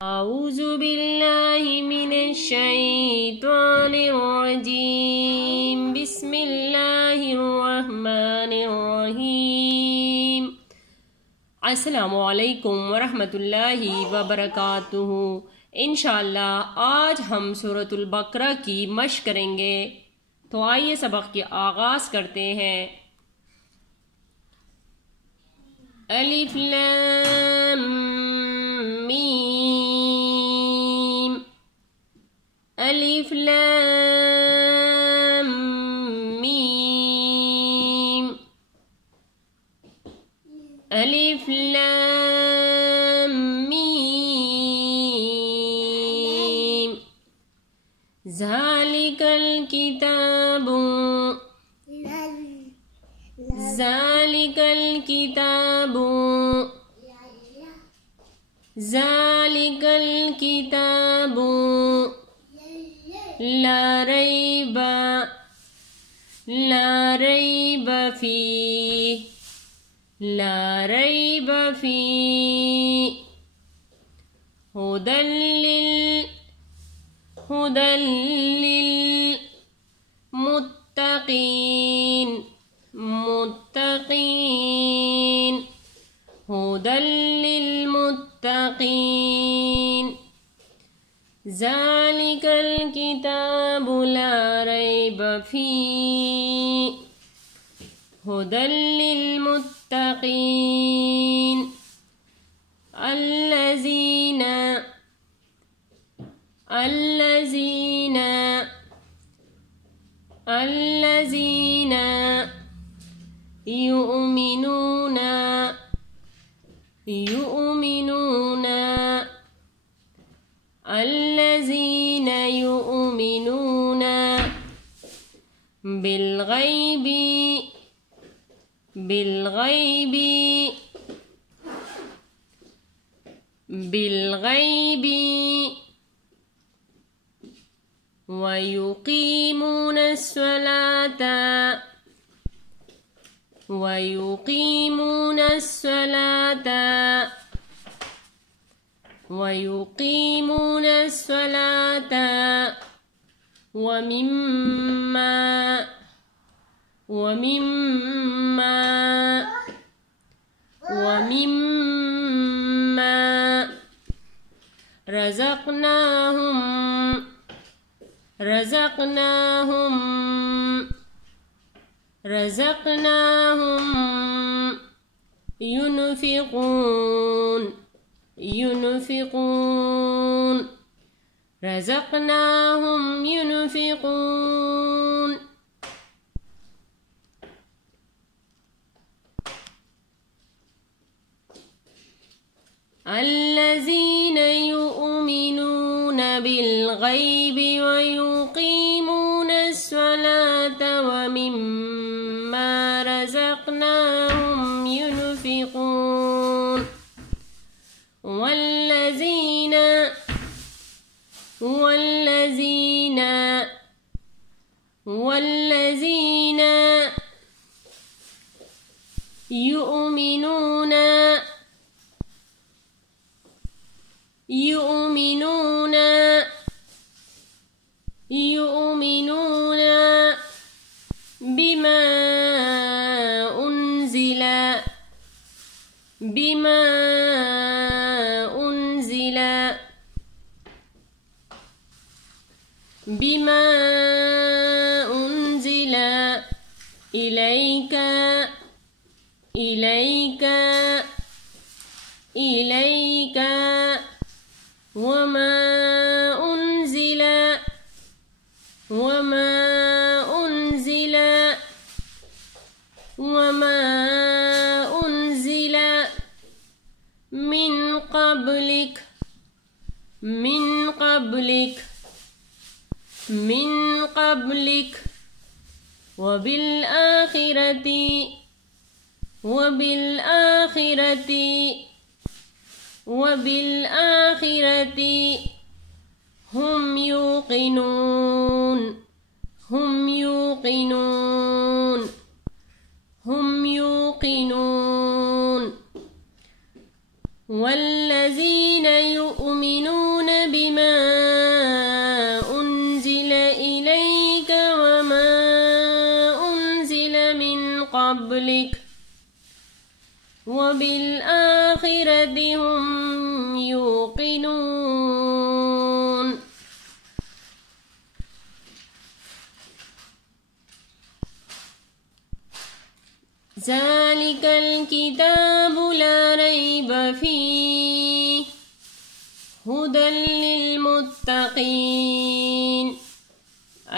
औज़ु बिल्लाहि मिनश शैतानिर रजीम बिस्मिल्लाहिर रहमानिर रहीम। अस्सलामु अलैकुम वरहमतुल्लाहि वबरकातुहू। इंशाअल्लाह आज हम सूरतुल बकरा की मश्क करेंगे। तो आइए सबक के आगाज करते हैं। अलिफ लाम मीम, अलिफ लाम मीम, अलिफ लाम मीम। ज़ालिकल किताबु, ज़ालिकल किताबु, ज़ालिकल किताबु ला रैब, ला रैब फीह, ला रैब फीह। हुदल लिल, हुदल लिल मुत्तकीन, मुत्तकीन। हुदल लिल मुत्तकीन। ज़ालिकल किताबु ला रैब फीह, हुदल लिल मुत्तकीन। अल्लज़ीना, अल्लज़ीना, अल्लज़ीना युमिनूना, युमिनूना, अल्लज़ीना युमिनूना बिलग़ैबि, बिलग़ैबि, बिलग़ैबि। वयुक़ीमूनस्सलाता, वयुक़ीमूनस्सलाता, वयुक़ीमूनस्सलाता। वमिम्मा, वमिम्मा, वमिम्मा रज़क़नाहुम, रज़क़नाहुम, रज़क़नाहुम युनफ़िक़ून, युनफ़िक़ून, रज़क़नाहुम युनफ़िक़ून। अल्लज़ीना युमिनूना बिलग़ैबि व युक़ीमूनस्सलाता व मिम्मा रज़क़नाहुम युनफ़िक़ून। वल्लज़ीना, वल्लज़ीना, वल्लज़ीना युमिनूना, युमिनूना, युमिनूना बिमा उन्ज़िला, बिमा उन्ज़िला, बिमा उन्ज़िला इलैका, इलैका, इलैका। वमा उन्ज़िला, वमा उन्ज़िला, वमा उन्ज़िला मिन क़ब्लिक, मिन क़ब्लिक, मिन क़ब्लिक। वबिल आखिरति, वबिल आखिरति, वबिल आखिरति हुम यूक़िनून, हुम यूक़िनून, हुम यूक़िनून। वल्लज़ीना युमिनून वबिलआखिरति हुम यूक़िनून। ज़ालिकल किताबु ला रैब फ़ीह हुदल लिलमुत्तक़ीन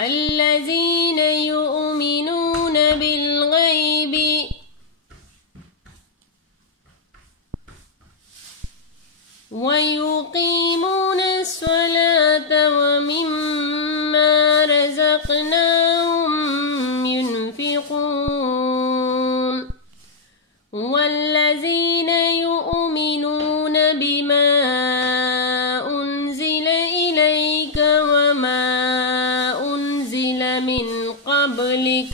अल्लज़ीन युमिनून बिलग़ैबि वयुक़ीमूनस्सलात वमिम्मा रज़क़नाहुम युनफ़िक़ून वल्लज़ीन युमिनून बिमा उन्ज़िल इलैक वमा उन्ज़िल मिन क़ब्लिक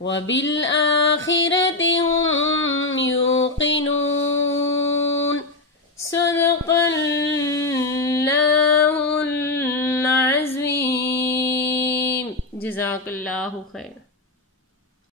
वबिलआखिरति हुम यूक़िनून। सदक़ल्लाहुल अज़ीम। जज़ाकल्लाहु खैर।